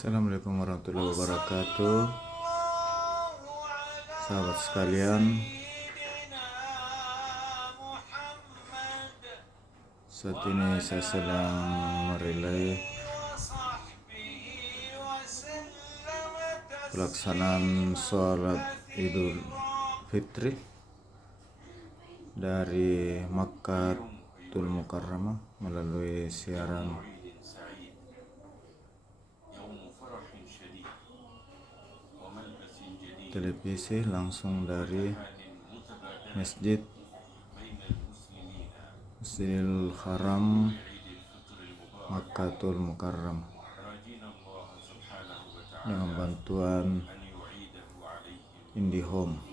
Assalamualaikum warahmatullahi wabarakatuh. Sahabat sekalian, saat ini saya sedang merelay pelaksanaan sholat Idul Fitri dari Makkatul Mukarramah melalui siaran televisi langsung dari Masjidil Haram Makkatul Mukarram dengan bantuan IndiHome.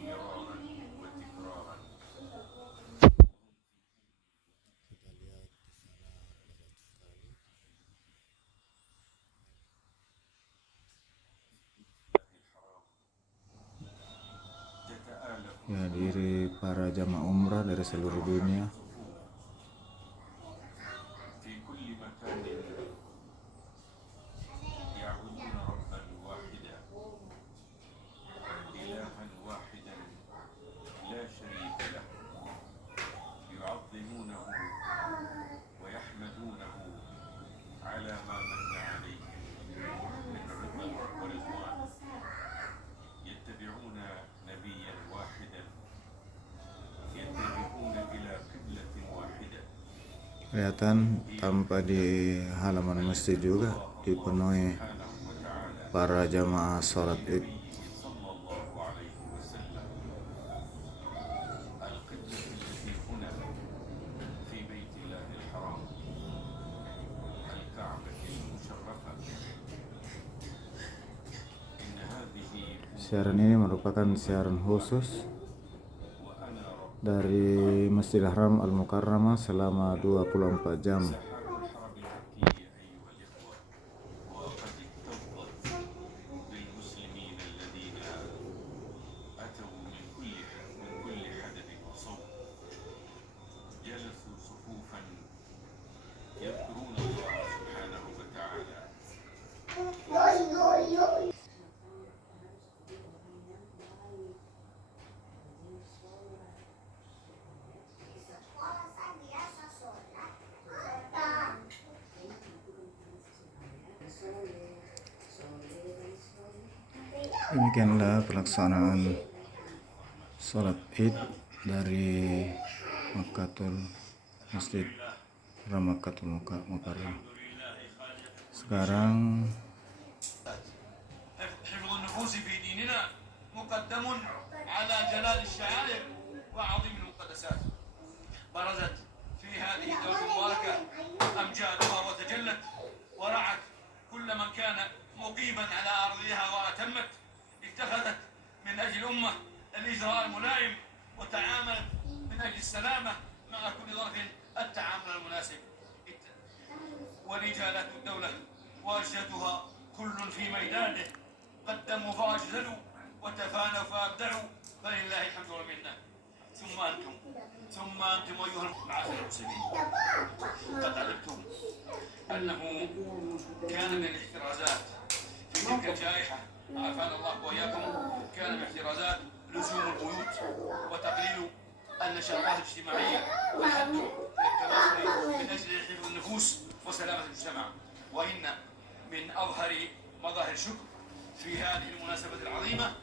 Dihadiri para jamaah umrah dari seluruh dunia. Kelihatan tanpa di halaman masjid juga dipenuhi para jamaah sholat Id. Siaran ini merupakan siaran khusus dari Masjidil Haram Al-Mukarramah selama 24 jam. Demikianlah pelaksanaan sholat Id dari Masjid Haram Makkatul Mukarram. Sekarang حفظ النفوس في ديننا مقدم على جلال الشعائر وعظيم المقدسات. برزت في هذه الدولة المباركة أمجادها وتجلت ورعت كل من كان مقيما على أرضها وأتمت. اتخذت من أجل الأمة الإجراء الملائم وتعاملت من أجل السلامة مع كل ظرف التعامل المناسب. ورجالات الدولة وأجدادها كل في ميدانه قدموا فأجزلوا وتفانوا فأبدعوا فلله الحمد والمنة. ثم أنتم أيها المعاشر المسلمين قد علمتم أنه كان من الاحترازات في تلك الجائحة عافانا الله وإياكم، كان من الاحترازات لزوم البيوت وتقليل النشاطات الاجتماعية والحد للتواصل من أجل حفظ النفوس وسلامة المجتمع. وإن من أظهر مظاهر الشكر في هذه المناسبة العظيمة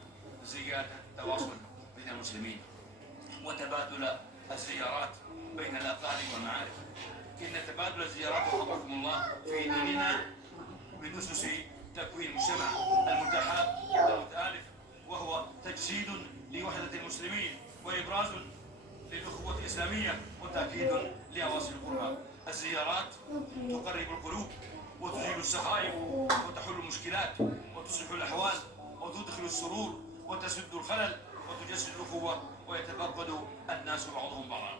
زيادة التواصل بين المسلمين وتبادل الزيارات بين الأقارب والمعارف. إن تبادل الزيارات وفقكم الله في ديننا من أسس تكوين المجتمع المتحاب والمتآلف، وهو تجسيد لوحدة المسلمين وإبراز للأخوة الإسلامية وتأكيد لأواصر القربى. الزيارات تقرب القلوب وتزيل السخائف وتحل المشكلات وتصلح الأحوال وتدخل السرور وتسد الخلل وتجسد الأخوة ويتفقد الناس بعضهم بعضا.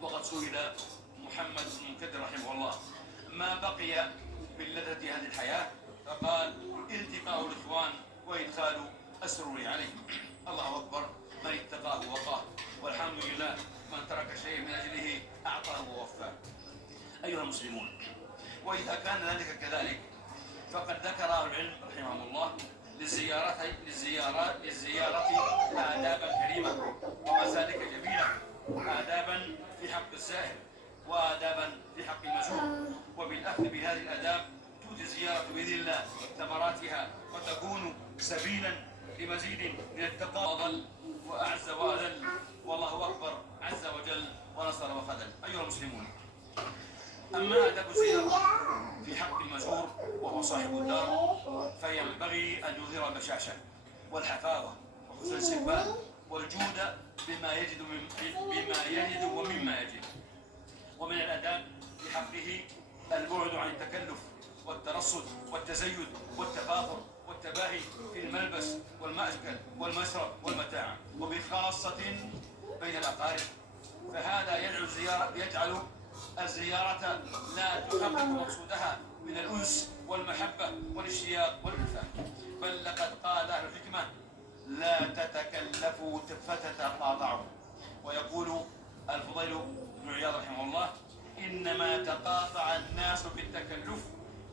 وقد سئل محمد بن المنكدر رحمه الله ما بقي من لذة هذه الحياة فقال التقاء الإخوان وإدخال السرور عليه. الله أكبر، من اتقاه وقاه، والحمد لله من ترك شيء من أجله أعطاه ووفاه. أيها المسلمون، وإذا كان ذلك كذلك فقد ذكر أهل العلم رحمهم الله للزيارة آدابا كريمة ومسالك جميلة، آدابا في حق الزائر وآدابا في حق المزور، وبالأخذ بهذه الآداب تؤتي الزيارة بإذن الله ثمراتها وتكون سبيلا لمزيد من التقوى وأضل وأعز وأذل، والله أكبر عز وجل ونصر وخذل. أيها المسلمون، أما آداب الزيارة في حق المزور وهو صاحب الدار فينبغي أن يظهر البشاشة والحفاوة وحسن الاستقبال والجود بما يجد ومما يجد. ومن الآداب في حقه البعد عن التكلف والترصد والتزيد والتفاخر والتباهي في الملبس والمأكل والمشرب والمتاع، وبخاصة بين الأقارب، فهذا يجعل الزيارة لا تحقق مقصودها من الأنس والمحبة والاشتياق والألفة، بل لقد قال أهل الحكمة: لا تتكلفوا فتتقاطعوا. ويقول الفضيل بن عياض رحمه الله: إنما تقاطع الناس بالتكلف،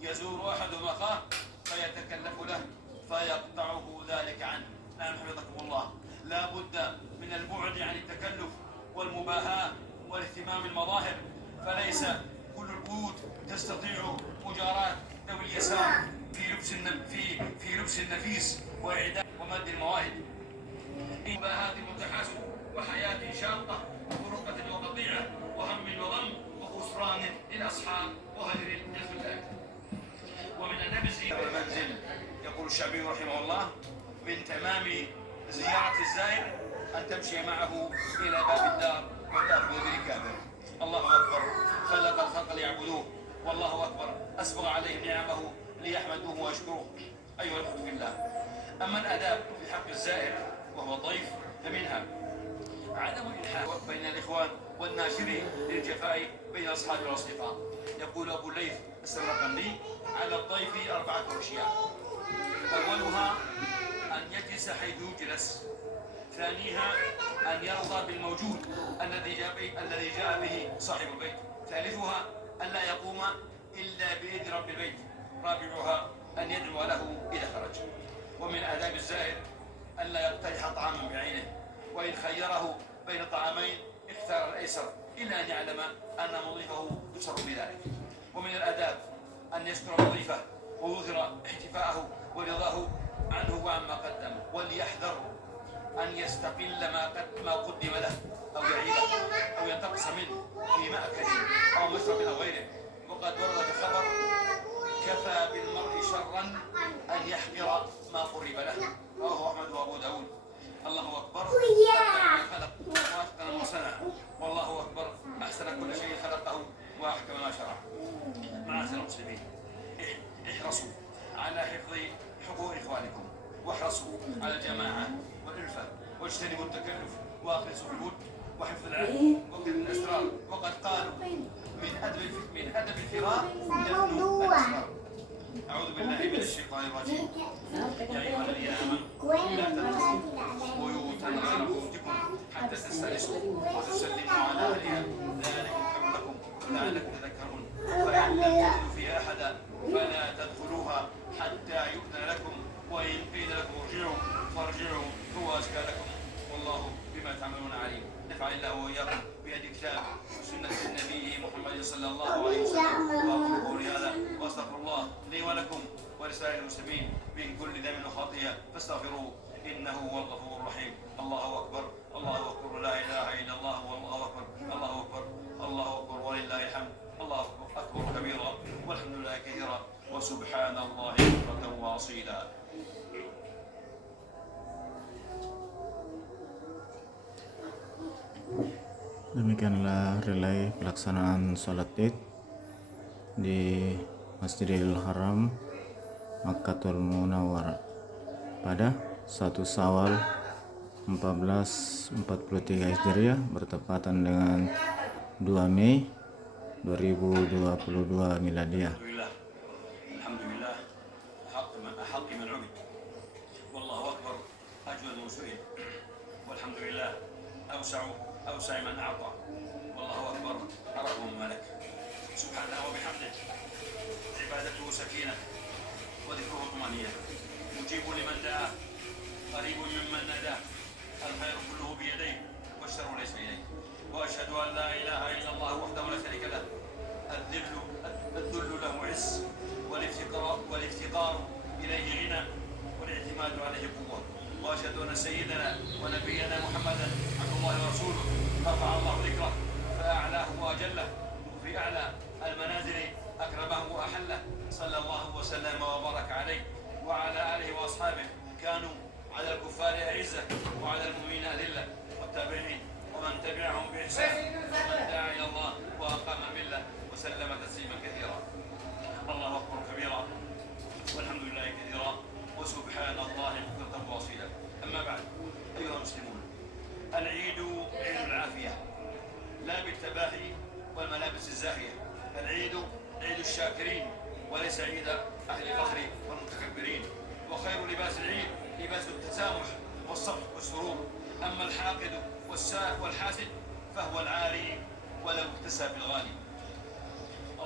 يزور أحدهم أخاه فيتكلف له فيقطعه ذلك عنه. نعم حفظكم الله، لا بد من البعد عن التكلف والمباهاة والاهتمام بالمظاهر، فليس كل البيوت تستطيع مجاراة ذوي اليسار في لبس النفيس وإعداد ومد المواهب. مباهاة وتحاسب وحياة شاقة وفرقة وقطيعة وهم وغم وخسران للأصحاب وهجر للخلان. ومن آداب الزيارة والمنزل، يقول الشعبي رحمه الله: من تمام زيارة الزائر أن تمشي معه إلى باب الدار وتأخذ بركابه. الله أكبر، خلق الخلق ليعبدوه، والله أكبر، أسبغ عليهم نعمه ليحمدوه ويشكروه. أيها الأخوة في الله، أما الآداب في حق الزائر وهو الضيف فمنها عدم الإلحاح بين الإخوان والناشرين للجفاء بين الأصحاب والأصدقاء. يقول أبو الليث السمرقندي: على الضيف 4 أشياء: أولها أن يجلس حيث يجلس، ثانيها أن يرضى بالموجود الذي جاء به صاحب البيت، ثالثها أن لا يقوم إلا بإذن رب البيت، رابعها أن يدعو له إذا خرج. ومن آداب الزائر أن لا يقترح طعاما بعينه، وإن خيره بين طعامين اختار الأيسر، إلا أن يعلم أن مضيفه يسر بذلك. ومن الآداب أن يشكر مضيفه ويظهر احتفاءه ورضاه عنه وعما قدم، وليحذر أن يستقل ما قدم له أو يعيبه أو ينتقص منه في مأكل أو مشرب أو غيره. وقد ورد في الخبر: كفى بالمرء شرا أن يحقر ما قرب له، رواه أحمد وأبو داود. الله أكبر، خلق وأتقن ما صنع، والله أكبر، أحسن كل شيء خلقه وأحكم ما شرع. معاشر المسلمين، احرصوا على حفظ حقوق إخوانكم، واحرصوا على الجماعة والألفة، واجتنبوا التكلف، وأخلصوا في الود وحفظ العهد وكتم الأسرار. وقد قالوا: من أدب الفرار يبدو الأسرار. أعوذ بالله من الشيطان الرجيم. يا أيها الذين آمنوا لا تدخلوا بيوتا غير بيوتكم حتى تستأنسوا وتسلموا على أهلها، ذلك خير لكم لعلكم تذكرون. فإن لم تجدوا فيها أحدا فلا تدخلوها حتى يؤذن لكم، وإن قيل لكم ارجعوا فارجعوا هو أزكى لكم، والله بما تعملون عليم. نفع الله وإياكم بهدي الكتاب وسنة النبي محمد صلى الله عليه وسلم. وأقول قولي هذا وأستغفر الله لي ولكم ولسائر المسلمين من كل ذنب وخطيئة فاستغفروه إنه هو الغفور الرحيم. الله أكبر، الله أكبر، لا إله إلا الله، والله أكبر، الله أكبر، الله أكبر، ولله الحمد. الله أكبر كبيرا والحمد لله كثيرا وسبحان الله بكرة وأصيلا. Demikianlah relay pelaksanaan sholat Id di Masjidil Haram Makkatul Munawwarah pada 1 Syawal 1443 Hijriah bertepatan dengan 2 Mei 2022 Miladiah. Alhamdulillah, حق من عبد، والله أكبر، أجود من سئل، والحمد لله أوسع من أعطى، والله أكبر، أرحم من ملك. سبحانه وبحمده، عبادته سكينة وذكره طمأنينة، مجيب لمن دعاه، قريب ممن ناداه، الخير كله بيديه والشر ليس إليه. وأشهد أن لا إله إلا الله وحده لا شريك له، الذل له عز، والافتقار إليه غنى، والاعتماد عليه قوة. وأشهد أن سيدنا ونبينا محمدا عبد الله ورسوله، رفع الله ذكره فأعلاه وأجله، في أعلى المنازل أكرمه وأحله، صلى الله وسلم وبارك عليه وعلى آله وأصحابه، كانوا على الكفار أعزة وعلى المؤمنين أذلة، والتابعين ومن تبعهم بإحسان ومن دعا إلى الله وأقام ملة وسلم تسليما كثيرا. الله أكبر كبيرا، والحمد لله كثيرا، وسبحان الله بكرة واصيلا. أما بعد، أيها المسلمون، العيد عيد العافية، لا بالتباهي والملابس الزاهية. العيد عيد الشاكرين وليس عيد أهل الفخر والمتكبرين. وخير لباس العيد لباس التسامح والصفح والسرور. أما الحاقد والحاسد فهو العاري ولو اكتسى بالغالي.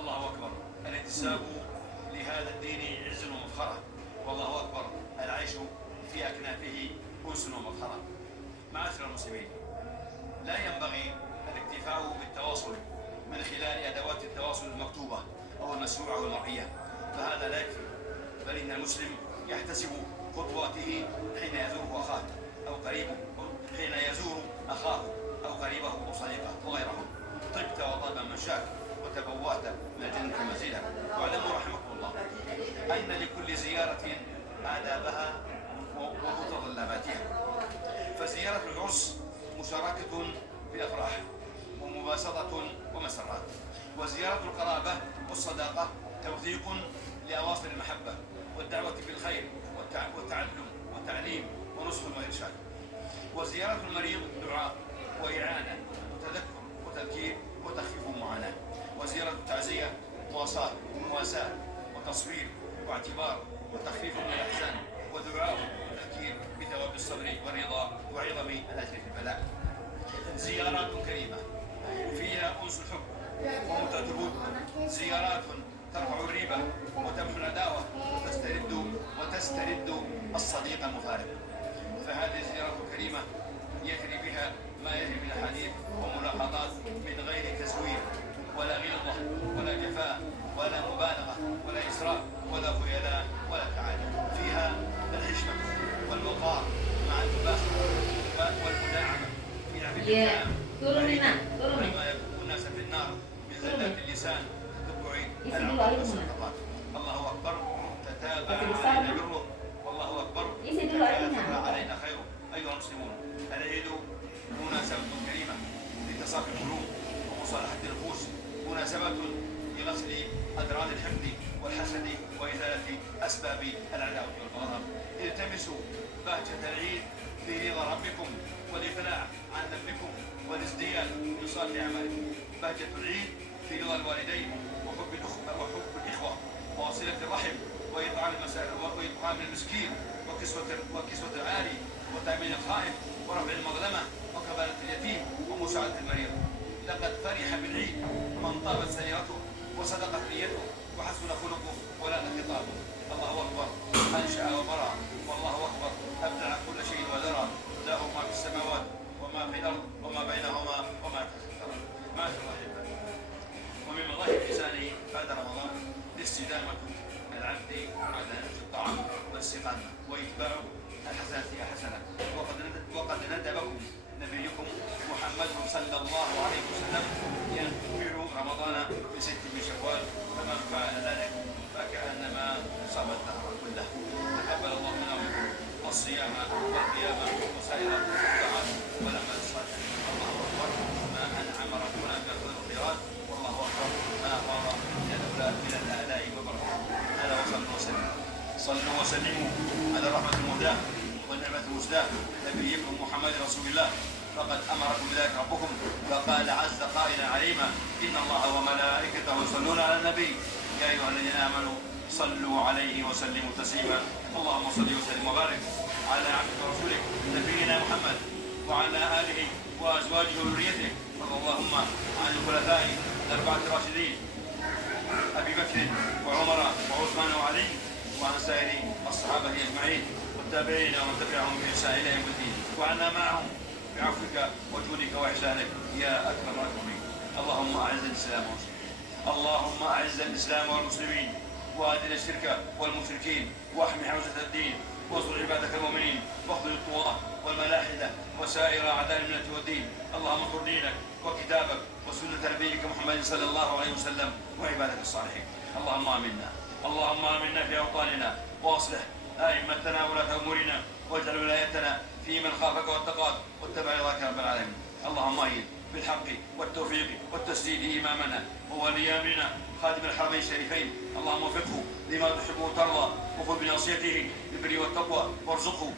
الله أكبر، الانتساب لهذا الدين عز ومفخرة، والله أكبر، العيش في أكنافه أنس ومفخرة. معاشر المسلمين، لا ينبغي الاكتفاء بالتواصل من خلال أدوات التواصل المكتوبة أو المسموعة والمرئية، فهذا لا يكفي، بل إن المسلم يحتسب خطواته حين يزور أخاه أو قريبه، حين يزور أخاه أو قريبه أو صديقه وغيره. طبت وطاب مشاك وتبوأت من الجنة منزلا. واعلموا رحمكم الله أن لكل زيارة آدابها ومتطلباتها، فزيارة العرس مشاركة في الأفراح ومباسطة ومسرات، وزيارة القرابة والصداقة توثيق لأواصر المحبة والدعوة بالخير والتعلم والتعليم ونصح وإرشاد، وزيارة المريض دعاء وإعانة وتذكر وتذكير وتخفيف معاناة، وزيارة التعزية مواساة وتصوير واعتبار وتخفيف من الأحزان ودعاء وتذكير بثواب الصبر والرضا وعظم الأجر في البلاء. زيارات كريمة فيها أنس الحب ومتعة الود، زيارات ترفع الريبة وتمحو العداوة وتسترد الصديق المفارق. فهذه الزيارات الكريمة يجري بها ما يجري من أحاديث وملاحظات من غير تزوير ولا غلظة ولا جفاء ولا مبالغة ولا إسراف ولا خيلاء ولا تعالي. فيها الحشمة والوقار مع المباشرة والمداعبة في عمل الكلام، وما يكون الناس في النار من زلات اللسان تتبع العقل والسقطات. الله أكبر، تتابع علينا بره، والله أكبر، تكاثر علينا خيره. أيها المسلمون، العيد مناسبة كريمة لتصافي القلوب ومصالحة النفوس، مناسبة لغسل أدران الحقد والحسد وإزالة أسباب العداوة والبغضاء. التمسوا بهجة العيد في رضا ربكم والإقلاع عن ذنبكم والازدياد من صالح أعمالكم. بهجة العيد في رضا الوالدين وحب الإخوة وصلة الرحم وإطعام المسكين وكسوة العاري وتأمين الخائف ورفع المظلمة وكفالة اليتيم ومساعدة المريض. لقد فرح بالعيد من طابت سيرته وصدقت نيته وحسن خلقه ولان خطابه. الله أكبر، أنشأ وبرع، والله أكبر، أبدع كل شيء وذرى، له ما في السماوات وما في الأرض وما بينهما وما تحت الثرى. معاشر الأحبة، ومن مظاهر إحسانه بعد رمضان الاستدامة العبد على نفس الطعام والاستقامة وإتباع الحسنات حسنة. وقد ندبكم نبيكم محمد صلى الله عليه وسلم يكمل رمضان ب6 من شوال، فمن فعل ذلك فكأنما صام الدهر كله. تقبل الله منا ومنكم الصيام والقيام وسائر الطاعات والأعمال الصالحة. الله أكبر، ما أنعم ربنا بأفضل الخيرات، والله أكبر، ما أفاض من الآلاء والبركات. ألا صلوا وسلموا على الرحمة المهداة والنعمة المسداة نبيكم محمد رسول الله، فقد أمركم بذلك ربكم، فقال عز قائلا عليما: إن الله وملائكته يصلون على النبي يا أيها الذين آمنوا صلوا عليه وسلموا تسليما. اللهم صل وسلم وبارك على عبدك ورسولك نبينا محمد وعلى آله وأزواجه وذريته، وارض اللهم عن الخلفاء الأربعة الراشدين أبي بكر وعمر وعثمان وعلي وعن سائر الصحابة أجمعين والتابعين ومن تبعهم بإحسان إلى يوم الدين، وعنا معهم بعفوك وجودك وإحسانك يا أكرم الأكرمين. اللهم أعز الإسلام والمسلمين، اللهم أعز الإسلام والمسلمين، وأذل الشرك والمشركين، واحمي حوزة الدين، وانصر عبادك المؤمنين، واخذل الطغاة والملاحدة وسائر أعداء الملة والدين. اللهم انصر دينك وكتابك وسنة نبيك محمد صلى الله عليه وسلم وعبادك الصالحين. اللهم آمنا، اللهم آمنا في أوطاننا، وأصلح أئمتنا ولاة أمورنا، واجعل ولايتنا في من خافك واتقاك واتبع رضاك يا رب العالمين. اللهم أيد بالحق والتوفيق والتسديد إمامنا وولي أمرنا خادم الحرمين الشريفين، اللهم وفقه لما تحب وترضى، وخذ بناصيته بالبر والتقوى، وارزقه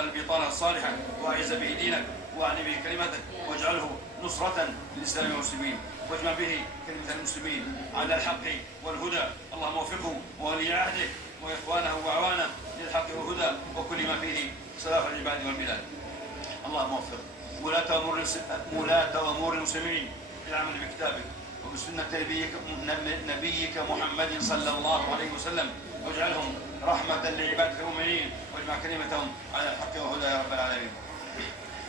البطانة الصالحة، وأعز به دينك، وأعني به كلمتك، واجعله نصرة للإسلام والمسلمين، واجمع به كلمة المسلمين على الحق والهدى. اللهم وفقه وولي عهده وإخوانه وأعوانه للحق والهدى وكل ما فيه صلاح العباد والبلاد. اللهم وفق ولاة أمور المسلمين بالعمل بكتابك وبسنة نبيك محمد صلى الله عليه وسلم، واجعلهم رحمة لعبادك المؤمنين، واجمع كلمتهم على الحق والهدى يا رب العالمين.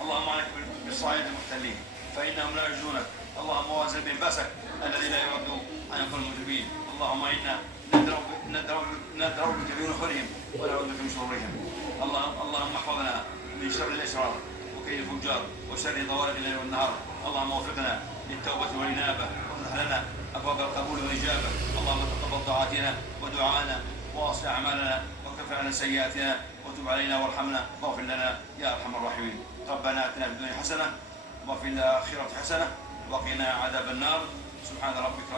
اللهم عليك بالصعيد المحتلين فإنهم لا يعجزونك، اللهم وازن بهم بأسك الذي لا يرد عن القوم المجرمين. اللهم إنا ندرو بك في نحورهم ونعوذ بك من شرورهم. اللهم احفظنا من شر الأشرار وكيد الفجار وشر طوارئ الليل والنهار. اللهم وفقنا للتوبة والإنابة، وافتح لنا أبواب القبول والإجابة. اللهم تقبل طاعاتنا ودعاءنا، وأصلح أعمالنا، وكفر عنا سيئاتنا، وتب علينا وارحمنا، واغفر لنا يا أرحم الراحمين. ربنا آتنا في الدنيا حسنة وفي الآخرة حسنة وقنا عذاب النار. سبحان ربك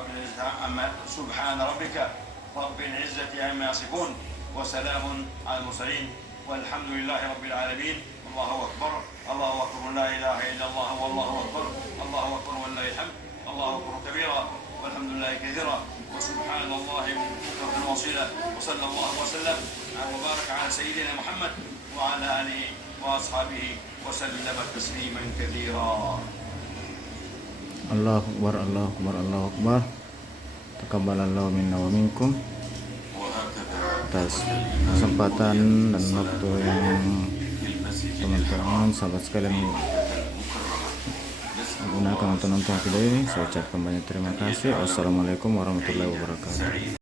رب العزة عما يصفون، وسلام على المرسلين، والحمد لله رب العالمين. الله أكبر، الله أكبر، لا إله إلا الله، والله أكبر، الله أكبر ولله الحمد، الله أكبر كبيرا والحمد لله كثيرا، وسبحان الله بكرة وصيلة. وصلى الله وسلم وبارك على سيدنا محمد وعلى آله وأصحابه وسلم تسليما كثيرا. Allahu Akbar, Allahu Akbar, Allahu Akbar. Taqabbalallahu minna wa minkum. Atas kesempatan dan waktu yang teman-teman sahabat sekalian gunakan untuk nonton video ini, saya ucapkan banyak terima kasih. Wassalamualaikum warahmatullahi wabarakatuh.